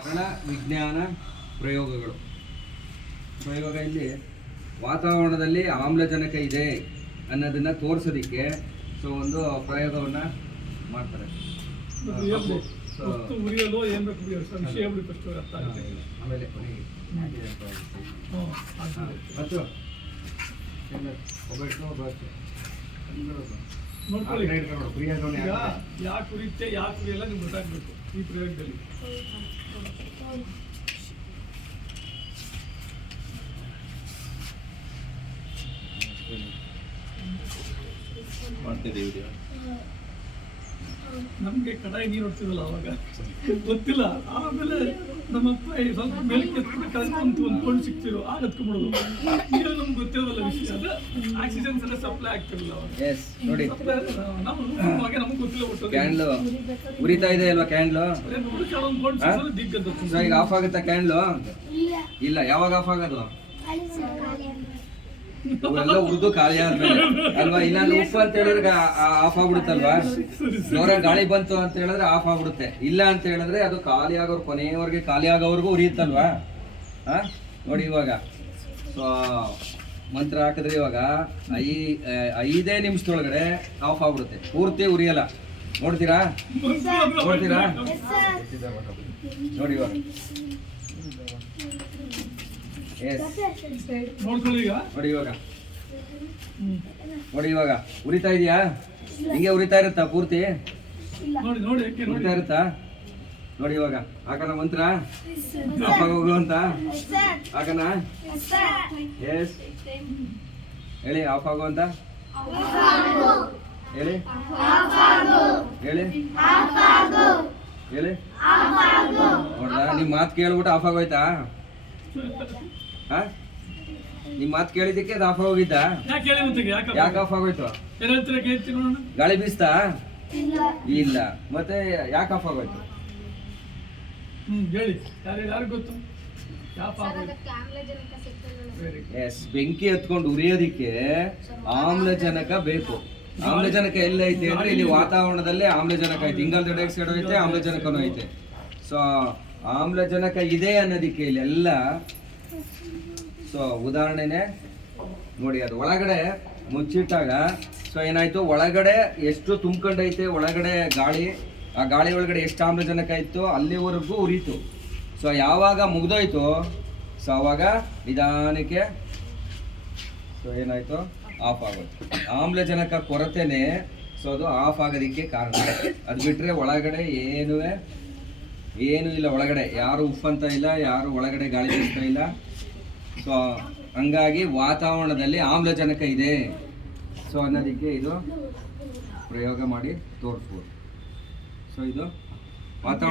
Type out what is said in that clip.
ಸರಳ ವಿಜ್ಞಾನ ಪ್ರಯೋಗಗಳು. ಪ್ರಯೋಗ ಇಲ್ಲಿ ವಾತಾವರಣದಲ್ಲಿ ಆಮ್ಲಜನಕ ಇದೆ ಅನ್ನೋದನ್ನ ತೋರಿಸೋದಕ್ಕೆ ಒಂದು ಪ್ರಯೋಗವನ್ನು ಮಾಡ್ತಾರೆ. ಆಮೇಲೆ ಯಾಕೆ ಉರಿಯುತ್ತೆ ಯಾಕೆ ಉರಿಯಲ್ಲ ನಿಮ್ಗೆ ಗೊತ್ತಾಗಬೇಕು ಈ ಪ್ರಯೋಗದಲ್ಲಿ. ನಮ್ಗೆ ಕಡಾಯಿ ನೀರು ಹೊಡ್ತಿರಲ್ಲ ಅವಾಗ ಗೊತ್ತಿಲ್ಲ. ಆಮೇಲೆ ನಮ್ಮಪ್ಪ ಸ್ವಲ್ಪ ಮೇಲಕ್ಕೆ ಎತ್ಕೊಂಡು ಕಳ್ಕೊಂಡು ಒಂದು ಕೊಂಡು ಸಿಕ್ತಿರು ಆಗ ಎತ್ಕೊಂಡ್ಬಿಡೋದು. ನೀರು ನಮ್ಗೆ ಗೊತ್ತಿರೋದಲ್ಲ ವಿಷಯ. ಅದು ಆಕ್ಸಿಜನ್ಸ್ ಎಲ್ಲ ಸಪ್ಲೈ ಆಗ್ತಿರಲ್ಲ ಅವಾಗ. ನೋಡಿ ನಮ್ಗೆ ಗೊತ್ತಿಲ್ಲ ಒಟ್ಟು ಕ್ಯಾಂಡ್ಲು ಉರಿತಾ ಇದೆ ಅಲ್ವಾ? ಕ್ಯಾಂಡ್ಲು ಈಗ ಆಫ್ ಆಗುತ್ತಾ ಕ್ಯಾಂಡ್ಲು? ಇಲ್ಲ. ಯಾವಾಗ ಆಫ್ ಆಗೋದು? ಇವೆಲ್ಲ ಉರ್ದು ಖಾಲಿ ಆದ್ಮೇಲೆ ಅಲ್ವಾ? ಇಲ್ಲಾಂದ್ರೆ ಉಪ್ಪು ಅಂತ ಹೇಳಿದ್ರೆ ಆಫ್ ಆಗ್ಬಿಡುತ್ತಲ್ವಾ? ಜೋರ ಗಾಳಿ ಬಂತು ಅಂತ ಹೇಳಿದ್ರೆ ಆಫ್ ಆಗ್ಬಿಡುತ್ತೆ. ಇಲ್ಲ ಅಂತ ಹೇಳಿದ್ರೆ ಅದು ಖಾಲಿ ಆಗೋರು ಕೊನೆಯವರೆಗೆ ಖಾಲಿ ಆಗೋವರೆಗೂ ಉರಿಯುತ್ತಲ್ವಾ? ನೋಡಿ ಇವಾಗ ಮಂತ್ರ ಹಾಕಿದ್ರೆ ಇವಾಗ 5 ನಿಮಿಷದೊಳಗಡೆ ಆಫ್ ಆಗ್ಬಿಡುತ್ತೆ, ಪೂರ್ತಿ ಉರಿಯಲ್ಲ. ನೋಡ್ತೀರಾ? ನೋಡಿ ಇವಾಗ ನೋಡಿ ಇವಾಗ ಉರಿತಾ ಇದೆಯಾ? ಹಿಂಗೆ ಉರಿತಾ ಇರುತ್ತಾ ಪೂರ್ತಿ? ಉರಿತಾ ಇರುತ್ತಾ? ನೋಡಿ ಇವಾಗ ಹಾಕನ ಮಂತ್ರ ಆಫ್ ಆಗೋಗು ಅಂತ ಹಾಕನ. ಎಸ್ ಹೇಳಿ, ಆಫ್ ಆಗು ಅಂತ ಹೇಳಿ ಹೇಳಿ ಹೇಳಿ. ನೋಡ್ದಾ? ನಿಮ್ಮ ಮಾತು ಕೇಳ್ಬಿಟ್ಟು ಆಫ್ ಆಗೋಯ್ತಾ? ನಿಮ್ ಮಾತು ಕೇಳಿದಕ್ಕೆ ಅದು ಆಫ್ ಆಗೋಗಿದ್ದ? ಯಾಕೆ ಆಫ್ ಆಗೋಯ್ತು? ಗಾಳಿ ಬೀಸ್ತಾ? ಇಲ್ಲ. ಮತ್ತೆ ಯಾಕೆ ಆಫ್ ಆಗೋಯ್ತು? ಎಸ್, ಬೆಂಕಿ ಹತ್ಕೊಂಡು ಉರಿಯೋದಿಕ್ಕೆ ಆಮ್ಲಜನಕ ಬೇಕು. ಆಮ್ಲಜನಕ ಎಲ್ಲ ಐತೆ ಅಂದ್ರೆ ಇಲ್ಲಿ ವಾತಾವರಣದಲ್ಲೇ ಆಮ್ಲಜನಕ ಐತೆ, ಇಂಗಾಲದ ಡೈಆಕ್ಸೈಡ್ ಐತೆ, ಆಮ್ಲಜನಕನೂ ಐತೆ. ಸೊ ಆಮ್ಲಜನಕ ಇದೆ ಅನ್ನೋದಕ್ಕೆ ಇಲ್ಲೆಲ್ಲ. ಸೊ ಉದಾಹರಣೆನೆ ನೋಡಿ, ಅದು ಒಳಗಡೆ ಮುಚ್ಚಿಟ್ಟಾಗ ಏನಾಯ್ತು, ಒಳಗಡೆ ಎಷ್ಟು ತುಂಬ್ಕೊಂಡೈತೆ ಒಳಗಡೆ ಗಾಳಿ, ಆ ಗಾಳಿ ಒಳಗಡೆ ಎಷ್ಟು ಆಮ್ಲಜನಕ ಇತ್ತು ಅಲ್ಲಿವರೆಗೂ ಉರಿತು. ಸೊ ಯಾವಾಗ ಮುಗ್ದೋಯ್ತು ಅವಾಗ ನಿಧಾನಕ್ಕೆ ಏನಾಯ್ತು, ಆಫ್ ಆಗೋಯ್ತು. ಆಮ್ಲಜನಕ ಕೊರತೆನೆ ಅದು ಆಫ್ ಆಗೋದಕ್ಕೆ ಕಾರಣ. ಅದು ಬಿಟ್ಟರೆ ಒಳಗಡೆ ಏನೂ ಇಲ್ಲ. ಒಳಗಡೆ ಯಾರು ಉಪ್ಪಂತ ಇಲ್ಲ, ಯಾರು ಒಳಗಡೆ ಗಾಳಿ ಬೀಸ್ತಾ ಇಲ್ಲ. ಸೊ ಹಂಗಾಗಿ ವಾತಾವರಣದಲ್ಲಿ ಆಮ್ಲಜನಕ ಇದೆ ಅನ್ನೋದಕ್ಕೆ ಇದು ಪ್ರಯೋಗ ಮಾಡಿ ತೋರಿಸ್ಬೋದು. ಸೊ ಇದು ವಾತಾವರಣ